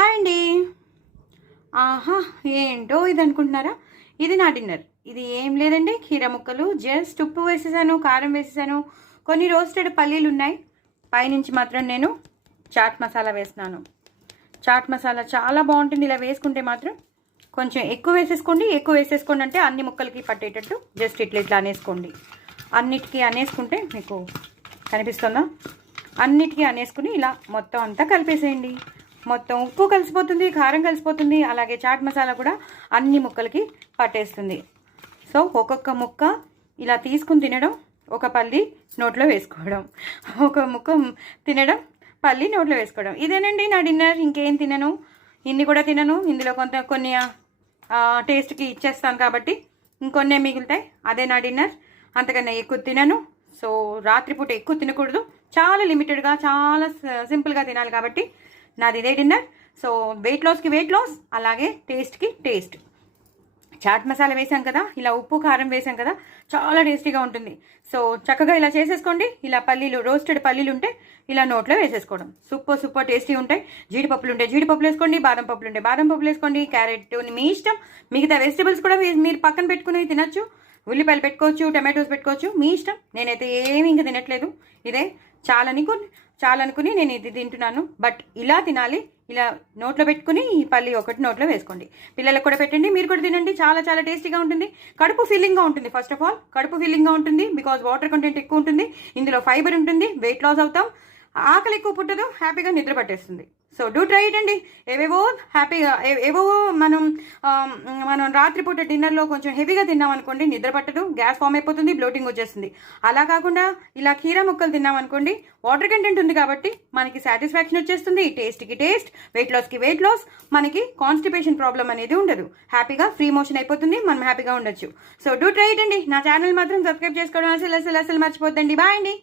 Hi అండి. ఆహా, ఏంటో ఇది అనుకుంటున్నారా? ఇది నా డిన్నర్. ఇది ఏం లేదండి, కీర ముక్కలు, జస్ట్ ఉప్పు వేసేసాను, కారం వేసేసాను, కొన్ని రోస్టెడ్ పల్లీలు ఉన్నాయి. పైనుంచి మాత్రం నేను చాట్ మసాలా వేస్తున్నాను. చాట్ మసాలా చాలా బాగుంటుంది. ఇలా వేసుకుంటే మాత్రం కొంచెం ఎక్కువ వేసేసుకోండి అంటే అన్ని ముక్కలకి పట్టేటట్టు జస్ట్ ఇట్లా అనేసుకోండి. అన్నిటికీ అనేసుకుంటే మీకు కనిపిస్తుందా? అన్నిటికీ అనేసుకుని ఇలా మొత్తం అంతా కలిపేసేయండి. మొత్తం ఉప్పు కలిసిపోతుంది, కారం కలిసిపోతుంది, అలాగే చాట్ మసాలా కూడా అన్ని ముక్కలకి పట్టేస్తుంది. సో ఒక్కొక్క ముక్క ఇలా తీసుకుని తినడం, ఒక పల్లి నోట్లో వేసుకోవడం, ఒక ముక్క తినడం, పల్లి నోట్లో వేసుకోవడం. ఇదేనండి నా డిన్నర్. ఇంకేం తినను, ఇన్ని కూడా తినను. ఇందులో కొన్ని టేస్ట్కి ఇచ్చేస్తాను కాబట్టి ఇంకొన్నే మిగులుతాయి. అదే నా డిన్నర్. అంతకన్నా ఎక్కువ తినను. సో రాత్రిపూట ఎక్కువ తినకూడదు, చాలా లిమిటెడ్గా, చాలా సింపుల్గా తినాలి కాబట్టి నాది ఇదే డిన్నర్. సో వెయిట్ లాస్, అలాగే టేస్ట్కి టేస్ట్. చాట్ మసాలా వేసాం కదా, ఇలా ఉప్పు కారం వేసాం కదా, చాలా టేస్టీగా ఉంటుంది. సో చక్కగా ఇలా చేసేసుకోండి. ఇలా రోస్టెడ్ పల్లీలు ఉంటే ఇలా నోట్లో వేసేసుకోవడం. సూపర్ టేస్టీ ఉంటాయి. జీడిపప్పులు ఉంటే జీడిపప్పులు వేసుకోండి, బాదం పప్పులు ఉంటే బాదం పప్పులు వేసుకోండి, క్యారెట్ మీ ఇష్టం. మిగతా వెజిటబుల్స్ కూడా మీరు పక్కన పెట్టుకుని తినచ్చు. ఉల్లిపాయలు పెట్టుకోవచ్చు, టమాటోస్ పెట్టుకోవచ్చు, మీ ఇష్టం. నేనైతే ఏమి ఇంకా తినట్లేదు. ఇదే చాలనుకుని నేను ఇది తింటున్నాను. బట్ ఇలా తినాలి. ఇలా నోట్లో పెట్టుకుని ఈ పల్లి ఒకటి నోట్లో వేసుకోండి. పిల్లలకు కూడా పెట్టండి, మీరు కూడా తినండి. చాలా టేస్టీగా ఉంటుంది. కడుపు ఫిల్లింగ్గా ఉంటుంది. ఫస్ట్ ఆఫ్ ఆల్ కడుపు ఫిల్లింగ్గా ఉంటుంది, బికాజ్ వాటర్ కంటెంట్ ఎక్కువ ఉంటుంది. ఇందులో ఫైబర్ ఉంటుంది, వెయిట్ లాస్ అవుతాం, ఆకలి ఎక్కువ పుట్టదు, హ్యాపీగా నిద్ర పట్టేస్తుంది. సో డూ ట్రై ఇట్ అండి. ఏవేవో మనం రాత్రిపూట డిన్నర్లో కొంచెం హెవీగా తిన్నాం అనుకోండి, నిద్ర పట్టదు, గ్యాస్ ఫామ్ అయిపోతుంది, బ్లోటింగ్ వచ్చేస్తుంది. అలా కాకుండా ఇలా కీరా ముక్కలు తిన్నాం అనుకోండి, వాటర్ కంటెంట్ ఉంది కాబట్టి మనకి సాటిస్ఫాక్షన్ వచ్చేస్తుంది, టేస్ట్కి టేస్ట్, వెయిట్ లాస్, మనకి కాన్స్టిపేషన్ ప్రాబ్లం అనేది ఉండదు. హ్యాపీగా ఫ్రీ మోషన్ అయిపోతుంది, మనం హ్యాపీగా ఉండొచ్చు. సో డూ ట్రై ఇట్ అండి. నా ఛానల్ మాత్రం సబ్స్క్రైబ్ చేసుకోవడం అసలు మర్చిపోద్దండి. బాయ్ అండి.